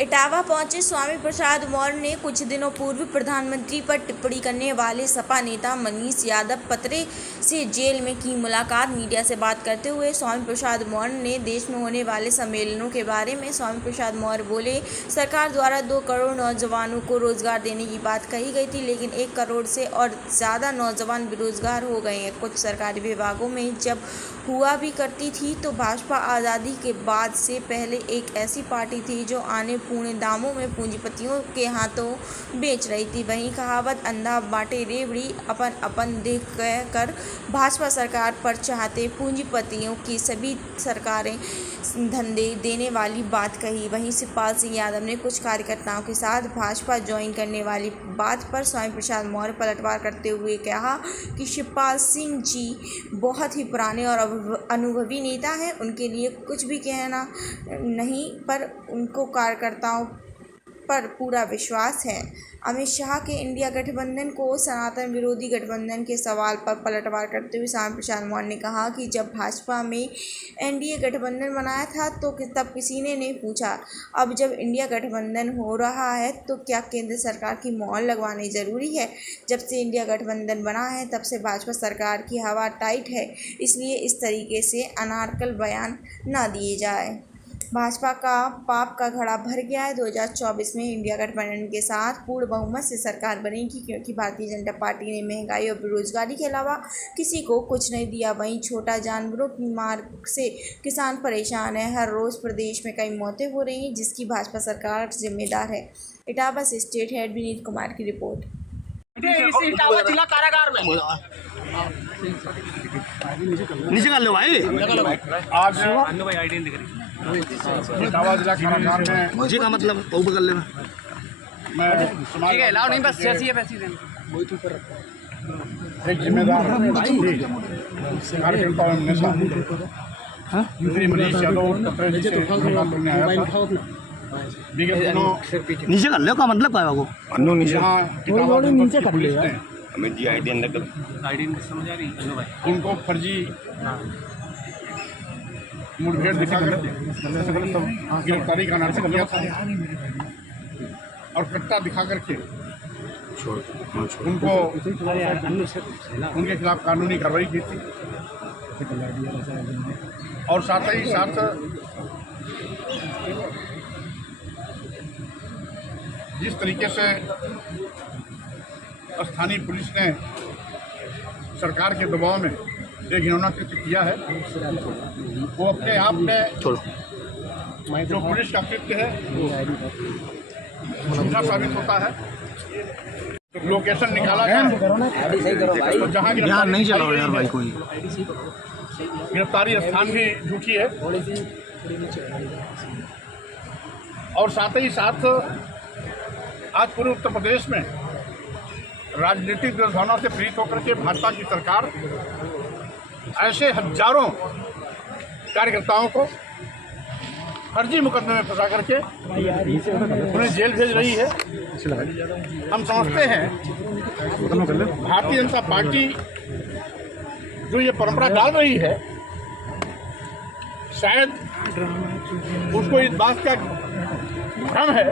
इटावा पहुंचे स्वामी प्रसाद मौर्य ने कुछ दिनों पूर्व प्रधानमंत्री पर टिप्पणी करने वाले सपा नेता मनीष यादव पत्रे से जेल में की मुलाकात। मीडिया से बात करते हुए स्वामी प्रसाद मौर्य ने देश में होने वाले सम्मेलनों के बारे में स्वामी प्रसाद मौर्य बोले, सरकार द्वारा 2 करोड़ नौजवानों को रोजगार देने की बात कही गई थी, लेकिन 1 करोड़ से और ज़्यादा नौजवान बेरोजगार हो गए हैं। कुछ सरकारी विभागों में जब हुआ भी करती थी तो भाजपा आज़ादी के बाद से पहले एक ऐसी पार्टी थी जो आने पूर्ण दामों में पूंजीपतियों के हाथों बेच रही थी। वहीं कहावत अंधा बांटे रेवड़ी अपन अपन देख कर भाजपा सरकार पर चाहते पूंजीपतियों की सभी सरकारें धंधे देने वाली बात कही। वहीं शिवपाल सिंह यादव ने कुछ कार्यकर्ताओं के साथ भाजपा ज्वाइन करने वाली बात पर स्वामी प्रसाद मौर्य पलटवार करते हुए कहा कि शिवपाल सिंह जी बहुत ही पुराने और अनुभवी नेता हैं, उनके लिए कुछ भी कहना नहीं, पर उनको कार्यकर्ताओं पर पूरा विश्वास है। अमित शाह के इंडिया गठबंधन को सनातन विरोधी गठबंधन के सवाल पर पलटवार करते हुए स्वामी प्रसाद मौर्य ने कहा कि जब भाजपा में एनडीए गठबंधन बनाया था तो तब किसी ने नहीं पूछा, अब जब इंडिया गठबंधन हो रहा है तो क्या केंद्र सरकार की मोहर लगवानी ज़रूरी है? जब से इंडिया गठबंधन बना है तब से भाजपा सरकार की हवा टाइट है, इसलिए इस तरीके से अनारकल बयान ना दिए जाए। भाजपा का पाप का घड़ा भर गया है। 2024 में इंडिया गठबंधन के साथ पूर्ण बहुमत से सरकार बनेगी, क्योंकि भारतीय जनता पार्टी ने महंगाई और बेरोजगारी के अलावा किसी को कुछ नहीं दिया। वहीं छोटा जानवरों की मार से किसान परेशान है। हर रोज़ प्रदेश में कई मौतें हो रही हैं, जिसकी भाजपा सरकार जिम्मेदार है। इटावा से स्टेट हेड विनीत कुमार की रिपोर्ट। इटावा जिला कारागार में नीचे कर लो भाई। आज इटावा जिला कारागार में मुझे का मतलब वो कर लेना मैं ठीक है, लाओ नहीं बस जैसी है वैसी देना। एक जिम्मेदार कार्यकर्ता और नेता श्री मनीष यादव पत्रे से मुलाकात करने आया था। विगत दिनों नीचे कर लो का मतलब क्या है वो यहाँ इटावा नीचे कर लिया समझ आ रही उनको फर्जी मुठभेड़ दिखाकर गिरफ्तारी का नाटक किया था और कट्टा दिखा करके उनको उनके खिलाफ कानूनी कार्रवाई की थी। और साथ ही साथ जिस तरीके से स्थानीय पुलिस ने सरकार के दबाव में एक घिनौना कृत्य किया है, वो अपने आप में जो पुलिस का कृत्य है झूठा साबित होता है। लोकेशन निकाला गया तो जहाँ नहीं चला यार भाई कोई गिरफ्तारी स्थान भी झूठी है। और साथ ही साथ आज पूरे उत्तर प्रदेश में राजनीतिक दुर्भावना से पीड़ित होकर के भाजपा की सरकार ऐसे हजारों कार्यकर्ताओं को फर्जी मुकदमे में फंसा करके उन्हें जेल भेज रही है। हम समझते हैं भारतीय जनता पार्टी जो ये परंपरा डाल रही है, शायद उसको इस बात का भ्रम है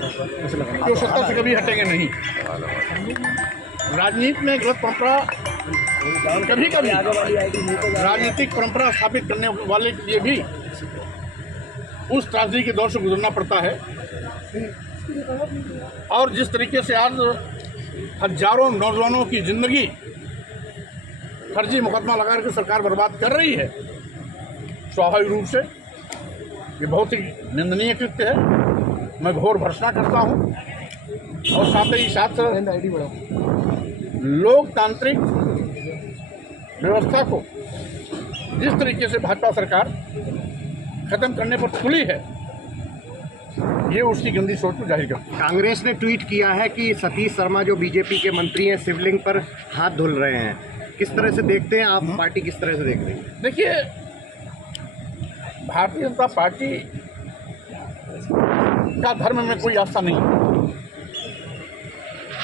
कि सत्ता से कभी हटेंगे नहीं। राजनीति में गलत परंपरा कभी कभी राजनीतिक परंपरा स्थापित करने वाले के लिए भी उस त्रासदी के दौर से गुजरना पड़ता है। और जिस तरीके से आज हजारों नौजवानों की जिंदगी फर्जी मुकदमा लगा कर सरकार बर्बाद कर रही है, स्वाभाविक रूप से ये बहुत ही निंदनीय कृत्य है। मैं घोर भर्त्सना करता हूँ। और साथ ही साथ लोकतांत्रिक व्यवस्था को जिस तरीके से भाजपा सरकार खत्म करने पर तुली है, ये उसकी गंदी सोच को जाहिर करती है। कांग्रेस ने ट्वीट किया है कि सतीश शर्मा जो बीजेपी के मंत्री हैं शिवलिंग पर हाथ धुल रहे हैं, किस तरह से देखते हैं आप? पार्टी किस तरह से देख रही है? देखिए, भारतीय जनता पार्टी का धर्म में कोई आस्था नहीं है।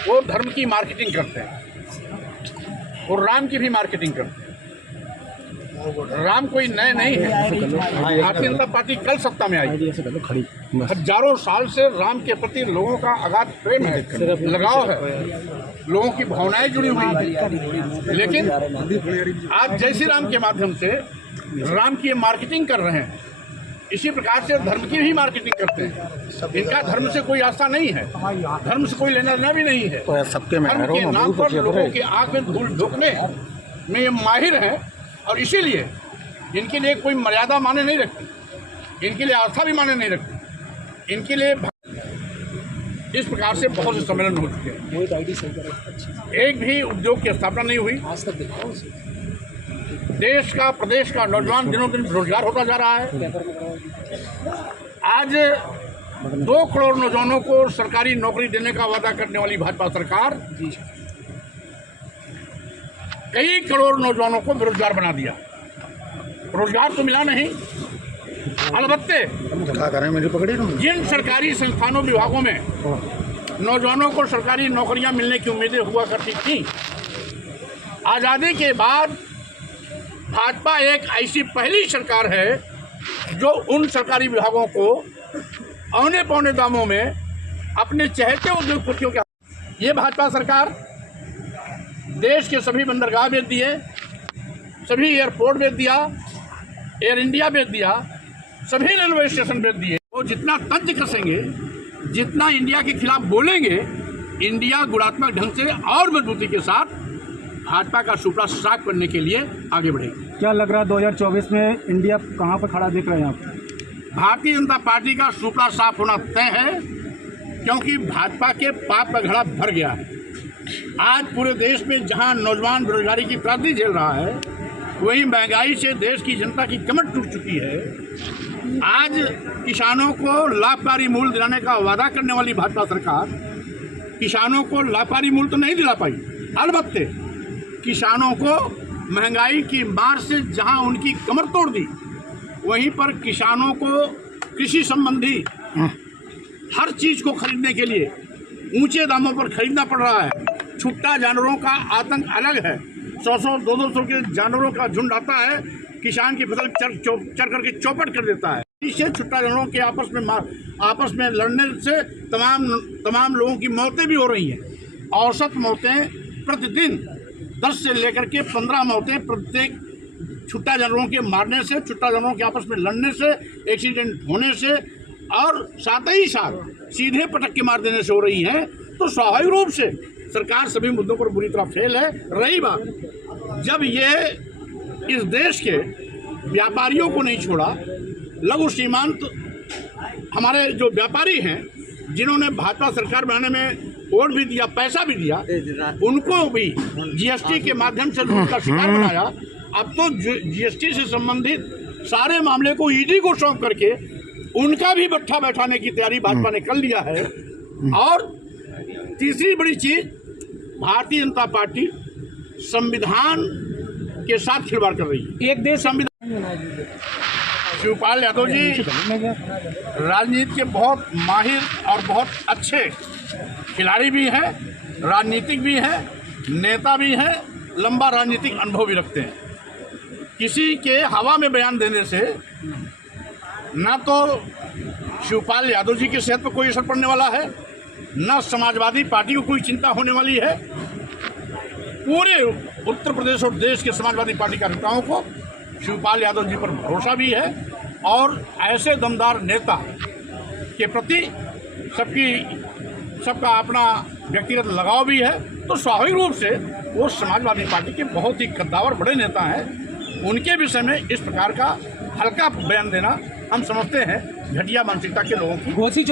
वो धर्म की मार्केटिंग करते हैं और राम की भी मार्केटिंग करते हैं। राम कोई नए नहीं है। भारतीय जनता पार्टी कल सत्ता में आई। हजारों साल से राम के प्रति लोगों का अगाध प्रेम है, लगाव है, लोगों की भावनाएं जुड़ी हुई है। लेकिन आज जय श्री राम के माध्यम से राम की मार्केटिंग कर रहे हैं, इसी प्रकार से धर्म की भी मार्केटिंग करते हैं। इनका धर्म से कोई आस्था नहीं है, धर्म से कोई लेना देना भी नहीं है। धर्म के नाम पर लोगों के आंख में धूल झोंकने में ये माहिर हैं और इसीलिए इनके लिए कोई मर्यादा माने नहीं रखती, इनके लिए आस्था भी माने नहीं रखती। इनके लिए इस प्रकार से बहुत से सम्मेलन हो चुके हैं, एक भी उद्योग की स्थापना नहीं हुई। देश का, प्रदेश का नौजवान दिनों दिन बेरोजगार होता जा रहा है। आज 2 करोड़ नौजवानों को सरकारी नौकरी देने का वादा करने वाली भाजपा सरकार कई करोड़ नौजवानों को बेरोजगार बना दिया। रोजगार तो मिला नहीं, अलबत्ते जिन सरकारी संस्थानों विभागों में नौजवानों को सरकारी नौकरियां मिलने की उम्मीदें हुआ करती थी, आज़ादी के बाद भाजपा एक ऐसी पहली सरकार है जो उन सरकारी विभागों को औने पौने दामों में अपने चहेते उद्योगपतियों के, ये भाजपा सरकार देश के सभी बंदरगाह बेच दिए, सभी एयरपोर्ट बेच दिया, एयर इंडिया बेच दिया, सभी रेलवे स्टेशन बेच दिए। वो जितना तंज कसेंगे, जितना इंडिया के खिलाफ बोलेंगे, इंडिया गुणात्मक ढंग से और मजबूती के साथ भाजपा का सुपड़ा साफ करने के लिए आगे बढ़ेगी। क्या लग रहा है 2024 में इंडिया कहाँ पर खड़ा दिख रहे हैं आप? भारतीय जनता पार्टी का सुपड़ा साफ होना तय है, क्योंकि भाजपा के पाप का घड़ा भर गया है। आज पूरे देश में जहां नौजवान बेरोजगारी की त्रासदी झेल रहा है, वहीं महंगाई से देश की जनता की कमर टूट चुकी है। आज किसानों को लाभकारी मूल्य दिलाने का वादा करने वाली भाजपा सरकार किसानों को लाभकारी मूल्य तो नहीं दिला पाई, अलबत्ते किसानों को महंगाई की मार से जहां उनकी कमर तोड़ दी, वहीं पर किसानों को कृषि संबंधी हर चीज को खरीदने के लिए ऊंचे दामों पर खरीदना पड़ रहा है। छुट्टा जानवरों का आतंक अलग है, 100-200 के जानवरों का झुंड आता है, किसान की फसल चर करके चौपट कर देता है। इससे छुट्टा जानवरों के आपस में लड़ने से तमाम लोगों की मौतें भी हो रही हैं। औसत मौतें प्रतिदिन 10 से लेकर के 15 मौतें प्रत्येक छुट्टा जानवरों के मारने से, छुट्टा जानवरों के आपस में लड़ने से, एक्सीडेंट होने से और साथ ही साथ सीधे पटक के मार देने से हो रही हैं। तो स्वाभाविक रूप से सरकार सभी मुद्दों पर बुरी तरह फेल है। रही बात, जब ये इस देश के व्यापारियों को नहीं छोड़ा, लघु सीमांत हमारे जो व्यापारी हैं, जिन्होंने भाजपा सरकार बनाने में वोट भी दिया, पैसा भी दिया, उनको भी जीएसटी के माध्यम से लूट का शिकार बनाया। अब तो जीएसटी से संबंधित सारे मामले को ईडी को सौंप करके उनका भी बट्ठा बैठाने की तैयारी भाजपा ने कर लिया है। और तीसरी बड़ी चीज, भारतीय जनता पार्टी संविधान के साथ खिलवाड़ कर रही है। एक देश संविधान, शिवपाल यादव जी राजनीति के बहुत माहिर और बहुत अच्छे खिलाड़ी भी हैं, राजनीतिक भी हैं, नेता भी हैं, लंबा राजनीतिक अनुभव भी रखते हैं। किसी के हवा में बयान देने से ना तो शिवपाल यादव जी की सेहत पर कोई असर पड़ने वाला है, ना समाजवादी पार्टी को कोई चिंता होने वाली है। पूरे उत्तर प्रदेश और देश के समाजवादी पार्टी कार्यकर्ताओं को शिवपाल यादव जी पर भरोसा भी है और ऐसे दमदार नेता के प्रति सबका अपना व्यक्तिगत लगाव भी है। तो स्वाभाविक रूप से वो समाजवादी पार्टी के बहुत ही कद्दावर बड़े नेता हैं। उनके विषय में इस प्रकार का हल्का बयान देना हम समझते हैं घटिया मानसिकता के लोगों की। घोषी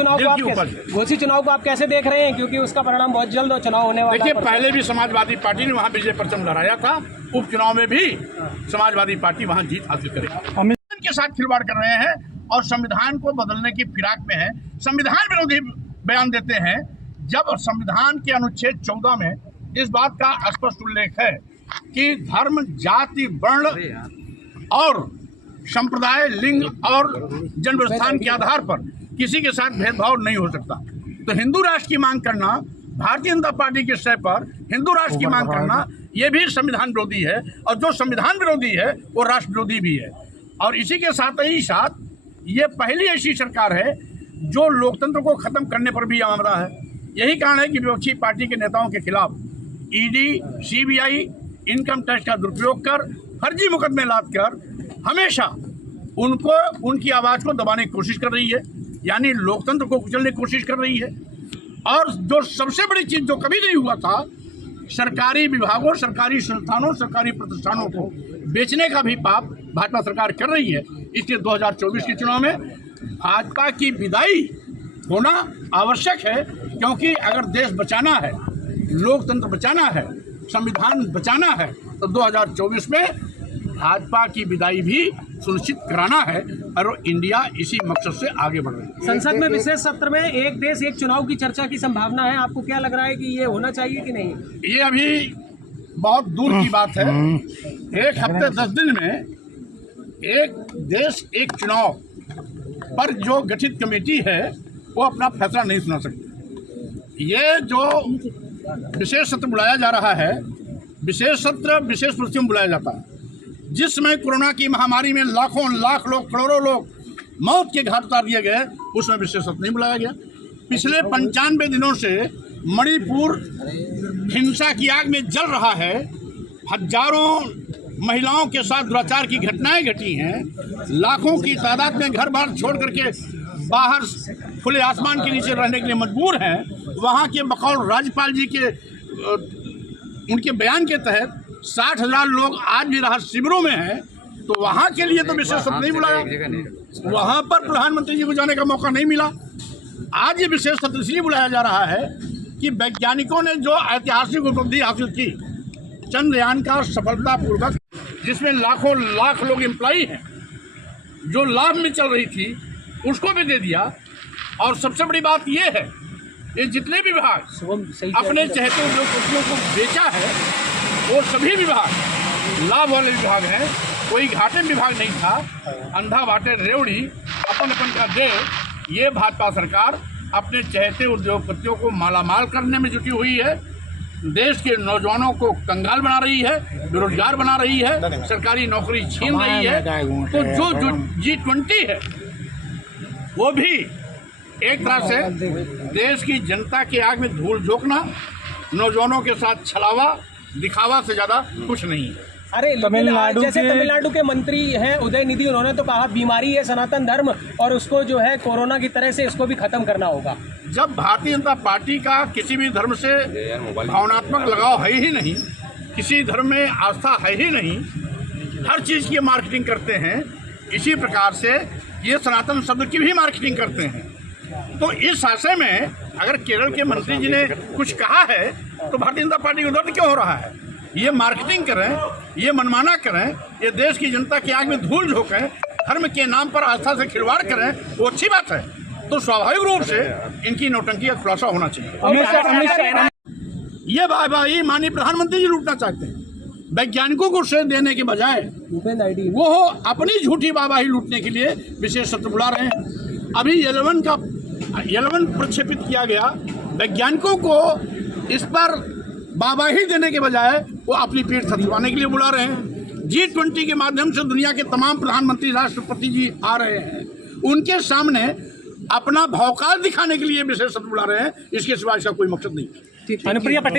चुनाव को आप कैसे देख रहे हैं, क्योंकि उसका परिणाम बहुत जल्द चुनाव होने वाला है? देखिए, पहले भी समाजवादी पार्टी ने वहाँ विजय परचम लहराया था, उपचुनाव में भी समाजवादी पार्टी वहाँ जीत हासिल करेगी। के साथ खिलवाड़ कर रहे हैं और संविधान को बदलने की फिराक में है, संविधान विरोधी बयान देते हैं। जब संविधान के अनुच्छेद 14 में इस बात का स्पष्ट उल्लेख है कि धर्म, जाति, वर्ण और संप्रदाय, लिंग और जन्म स्थान के आधार पर किसी के साथ भेदभाव नहीं हो सकता, तो हिंदू राष्ट्र की मांग करना, भारतीय जनता पार्टी के स्तर पर हिंदू राष्ट्र की मांग करना, ये भी संविधान विरोधी है, और जो संविधान विरोधी है वो राष्ट्र विरोधी भी है। और इसी के साथ ही साथ ये पहली ऐसी सरकार है जो लोकतंत्र को खत्म करने पर भी आमदा है। यही कारण है कि विपक्षी पार्टी के नेताओं के खिलाफ ईडी, सीबीआई इनकम टैक्स का दुरुपयोग कर, फर्जी मुकदमे लाद कर हमेशा उनको उनकी आवाज़ को दबाने की कोशिश कर रही है, यानी लोकतंत्र को कुचलने की कोशिश कर रही है। और जो सबसे बड़ी चीज़ जो कभी नहीं हुआ था, सरकारी विभागों, सरकारी संस्थानों, सरकारी प्रतिष्ठानों को बेचने का भी पाप भाजपा सरकार कर रही है। इसलिए 2024 के चुनाव में भाजपा की विदाई होना आवश्यक है, क्योंकि अगर देश बचाना है, लोकतंत्र बचाना है, संविधान बचाना है, तो 2024 में भाजपा की विदाई भी सुनिश्चित कराना है, और इंडिया इसी मकसद से आगे बढ़ रही है। संसद में विशेष सत्र में एक देश एक चुनाव की चर्चा की संभावना है, आपको क्या लग रहा है कि ये होना चाहिए कि नहीं? ये अभी बहुत दूर की बात है। एक हफ्ते 10 दिन में एक देश एक चुनाव पर जो गठित कमेटी है वो अपना फैसला नहीं सुना सकती। ये जो विशेष सत्र बुलाया जा रहा है, विशेष सत्र विशेष परिस्थितियों में बुलाया जाता है। जिस समय कोरोना की महामारी में लाखों लाख लोग, करोड़ों लोग मौत के घाट उतार दिए गए, उसमें विशेष सत्र नहीं बुलाया गया। पिछले 95 दिनों से मणिपुर हिंसा की आग में जल रहा है, हजारों महिलाओं के साथ दुराचार की घटनाएं घटी हैं, लाखों की तादाद में घर बार छोड़ करके बाहर खुले आसमान के नीचे रहने के लिए मजबूर हैं। वहाँ के बकौल राज्यपाल जी के उनके बयान के तहत 60,000 लोग आज भी राहत शिविरों में हैं, तो वहाँ के लिए तो विशेष सत्र नहीं बुलाया, वहाँ पर प्रधानमंत्री जी को जाने का मौका नहीं मिला। आज ये विशेष सत्र इसलिए बुलाया जा रहा है कि वैज्ञानिकों ने जो ऐतिहासिक उपलब्धि हासिल की, चंद्रयान का सफलतापूर्वक, जिसमें लाखों लाख लोग एम्प्लॉई हैं, जो लाभ में चल रही थी उसको भी दे दिया। और सबसे बड़ी बात ये है, ये जितने भी विभाग अपने चहेते उद्योगपतियों को बेचा है, वो सभी विभाग लाभ वाले विभाग हैं, कोई घाटे में विभाग नहीं था। अंधा बाटे रेवड़ी अपन का दे, ये भाजपा सरकार अपने चहेते उद्योगपतियों को मालामाल करने में जुटी हुई है, देश के नौजवानों को कंगाल बना रही है, बेरोजगार बना रही है, सरकारी नौकरी छीन रही है। तो जो G20 है वो भी एक तरह से देश की जनता की आग में धूल झोंकना, नौजवानों के साथ छलावा दिखावा से ज़्यादा कुछ नहीं है। अरे तमिलनाडु के मंत्री हैं उदयनिधि, उन्होंने तो कहा बीमारी है सनातन धर्म, और उसको जो है कोरोना की तरह से इसको भी खत्म करना होगा। जब भारतीय जनता पार्टी का किसी भी धर्म से भावनात्मक लगाव है ही नहीं, किसी धर्म में आस्था है ही नहीं, हर चीज़ की मार्केटिंग करते हैं, इसी प्रकार से ये सनातन शब्द की भी मार्केटिंग करते हैं। तो इस आशय में अगर केरल के मंत्री जी ने कुछ कहा है, तो भारतीय जनता पार्टी को दर्द क्यों हो रहा है? ये मार्केटिंग करें, ये मनमाना करें, ये देश की जनता की आग में धूल झोंकें, धर्म के नाम पर आस्था से खिलवाड़ करें, वो अच्छी बात है। तो स्वाभाविक रूप से इनकी नौटंकी का खुलासा होना चाहिए। ये भाई माननीय प्रधानमंत्री जी लूटना चाहते हैं, वैज्ञानिकों को श्रेय देने के बजाय वो अपनी झूठी वाहवाही लूटने के लिए विशेष सत्र बुला रहे हैं। अभी 11 प्रक्षेपित किया गया, वैज्ञानिकों को इस पर वाहवाही देने के बजाय वो अपनी पीठ थपथपाने के लिए बुला रहे हैं। G20 के माध्यम से दुनिया के तमाम प्रधानमंत्री, राष्ट्रपति जी आ रहे हैं, उनके सामने अपना भौकाल दिखाने के लिए विशेष सत्र बुला रहे हैं, इसके सिवा इसका कोई मकसद नहीं है। अनुप्रिया पटेल